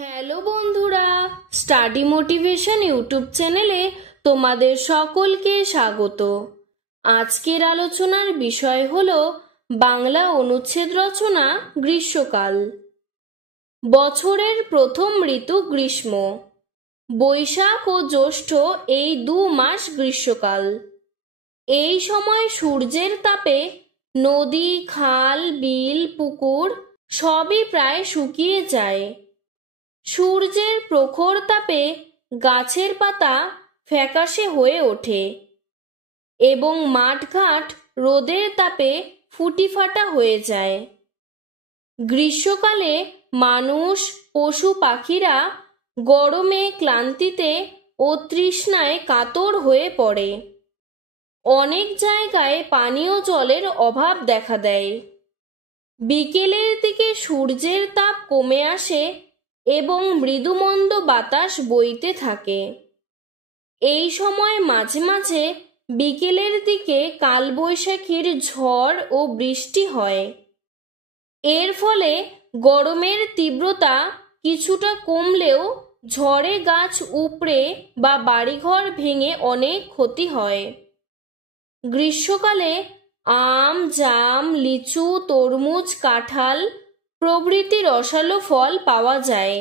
Hello বন্ধুরা, study motivation YouTube চ্যানেলে তোমাদের সকলকে স্বাগত। আজকের আলোচনার বিষয় হলো বাংলা অনুচ্ছেদ রচনা গ্রীষ্মকাল। বছরের প্রথম ঋতু গ্রীষ্ম। বৈশাখ ও জ্যৈষ্ঠ এই 2 মাস গ্রীষ্মকাল। এই সময় সূর্যের তাপে নদী, খাল, বিল, পুকুর সবই প্রায় শুকিয়ে যায়। সূর্যের প্রখর তাপে গাছের পাতা ফ্যাকাশে হয়ে ওঠে এবং মাঠঘাট রোদের তাপে ফুটিফাটা হয়ে যায়। গ্রীষ্মকালে মানুষ, পশু পাখিরা গরমে, ক্লান্তিতে ও তৃষ্ণায় কাতর হয়ে পড়ে। অনেক জায়গায় পানীয় জলের অভাব দেখা দেয়। বিকেলের দিকে সূর্যের তাপ কমে আসে এবং মৃদুমন্দ বাতাস বইতে থাকে। এই সময় মাঝে মাঝে বিকেলের দিকে কালবৈশাখীর ঝড় ও বৃষ্টি হয়। এর ফলে গরমের তীব্রতা কিছুটা কমলেও ঝড়ে গাছ উপড়ে বা বাড়িঘর ভেঙে অনেক ক্ষতি হয়। গ্রীষ্মকালে আম, জাম, লিচু, তরমুজ, কাঁঠাল প্রভৃতি রসালো ফল পাওয়া যায়।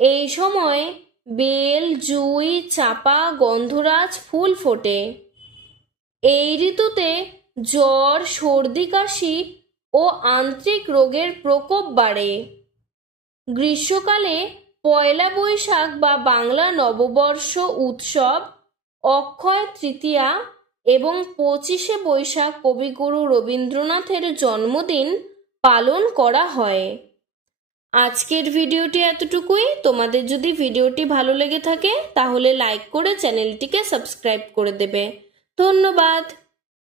এই সময় বেল, জুই, চাপা, গন্ধরাজ ফুল ফোটে। এই ঋতুতে জ্বর, সর্দি, কাশি ও আন্ত্রিক রোগের প্রকোপ বাড়ে। গ্রীষ্মকালে পয়লা বৈশাখ বা বাংলা নববর্ষ উৎসব, অক্ষয় তৃতীয়া এবং 25শে বৈশাখ কবিগুরু রবীন্দ্রনাথের জন্মদিন পালন করা হয়। আজকের ভিডিওটি এতটুকুই। তোমাদের যদি ভিডিওটি ভালো লেগে থাকে তাহলে লাইক করে চ্যানেলটিকে সাবস্ক্রাইব করে দেবে। ধন্যবাদ।